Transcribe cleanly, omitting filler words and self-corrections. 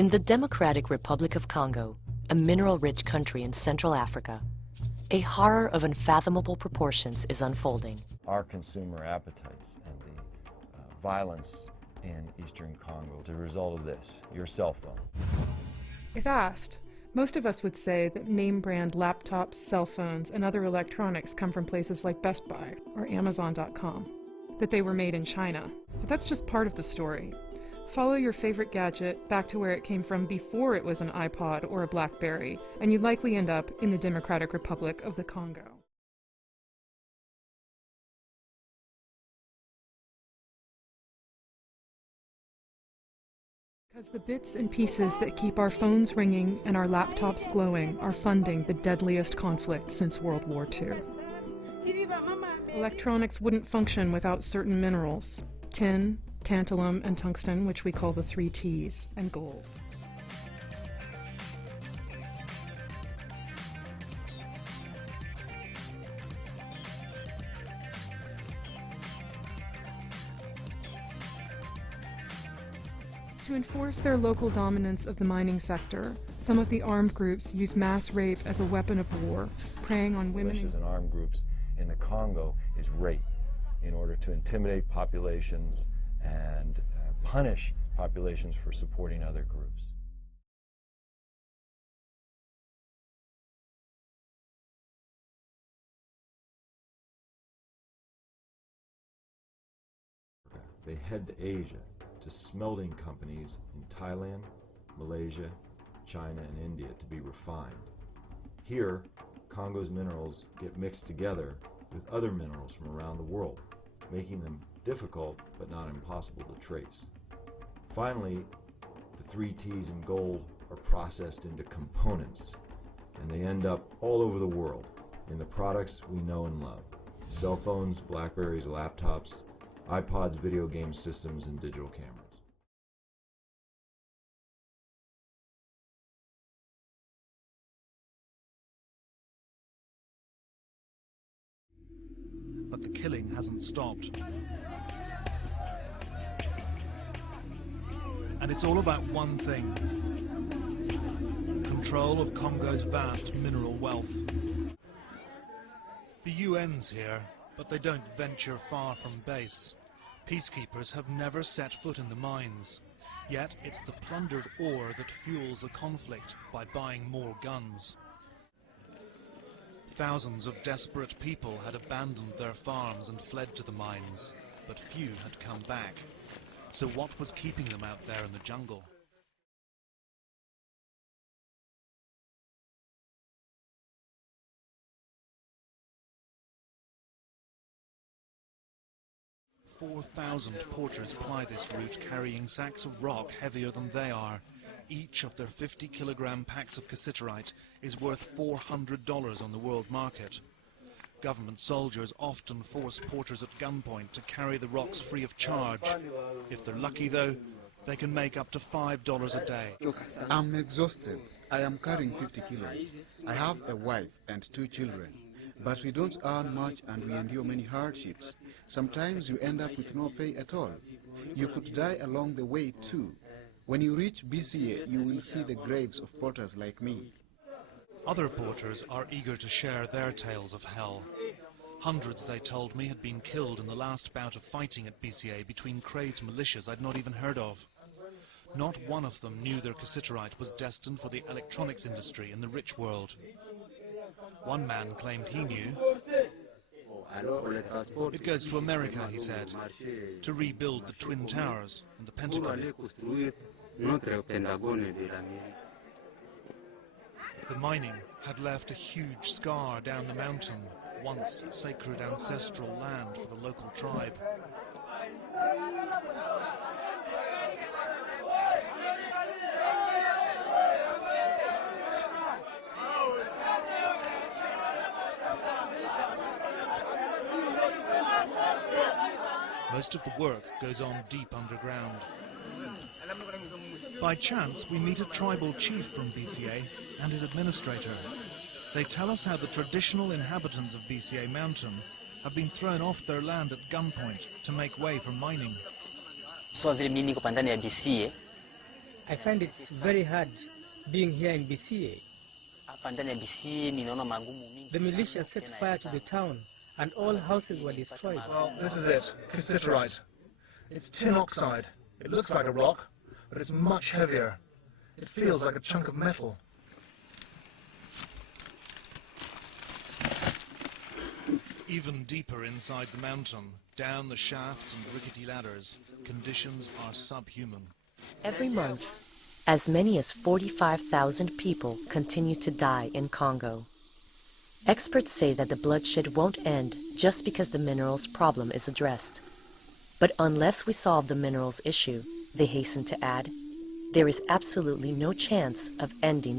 In the Democratic Republic of Congo, a mineral-rich country in Central Africa, a horror of unfathomable proportions is unfolding. Our consumer appetites and the violence in Eastern Congo is a result of this, your cell phone. If asked, most of us would say that name-brand laptops, cell phones, and other electronics come from places like Best Buy or Amazon.com, that they were made in China. But that's just part of the story. Follow your favorite gadget back to where it came from before it was an iPod or a BlackBerry, and you'd likely end up in the Democratic Republic of the Congo. Because the bits and pieces that keep our phones ringing and our laptops glowing are funding the deadliest conflict since World War II. Electronics wouldn't function without certain minerals: tin, tantalum, and tungsten, which we call the 3 T's, and gold. To enforce their local dominance of the mining sector, some of the armed groups use mass rape as a weapon of war, preying on women. Militias and armed groups in the Congo is rape in order to intimidate populations and punish populations for supporting other groups. They head to Asia, to smelting companies in Thailand, Malaysia, China, and India to be refined. Here, Congo's minerals get mixed together with other minerals from around the world, making them difficult but not impossible to trace. Finally, the 3 T's in gold are processed into components, and they end up all over the world in the products we know and love: cell phones, Blackberries, laptops, iPods, video game systems, and digital cameras. But the killing hasn't stopped. And it's all about one thing: control of Congo's vast mineral wealth. The UN's here, but they don't venture far from base. Peacekeepers have never set foot in the mines. Yet it's the plundered ore that fuels the conflict by buying more guns. Thousands of desperate people had abandoned their farms and fled to the mines, but few had come back. So what was keeping them out there in the jungle? "4,000 porters ply this route, carrying sacks of rock heavier than they are. Each of their 50-kilogram packs of cassiterite is worth $400 on the world market. Government soldiers often force porters at gunpoint to carry the rocks free of charge. If they're lucky, though, they can make up to $5 a day." I'm exhausted. I am carrying 50 kilos. I have a wife and 2 children. But we don't earn much and we endure many hardships. Sometimes you end up with no pay at all. You could die along the way too. When you reach BCA, you will see the graves of porters like me. Other porters are eager to share their tales of hell. Hundreds, they told me, had been killed in the last bout of fighting at BCA between crazed militias I'd not even heard of. Not one of them knew their cassiterite was destined for the electronics industry in the rich world. One man claimed he knew. "It goes to America," he said, "to rebuild the Twin Towers and the Pentagon." The mining had left a huge scar down the mountain, once sacred ancestral land for the local tribe. Most of the work goes on deep underground. By chance, we meet a tribal chief from BCA and his administrator. They tell us how the traditional inhabitants of BCA Mountain have been thrown off their land at gunpoint to make way for mining. I find it very hard being here in BCA. The militia set fire to the town and all houses were destroyed. Well, this is it, cassiterite. It's tin oxide. It looks like a rock, but it's much heavier. It feels like a chunk of metal. Even deeper inside the mountain, down the shafts and rickety ladders, conditions are subhuman. Every month, as many as 45,000 people continue to die in Congo. Experts say that the bloodshed won't end just because the minerals problem is addressed. But unless we solve the minerals issue, they hasten to add, there is absolutely no chance of ending the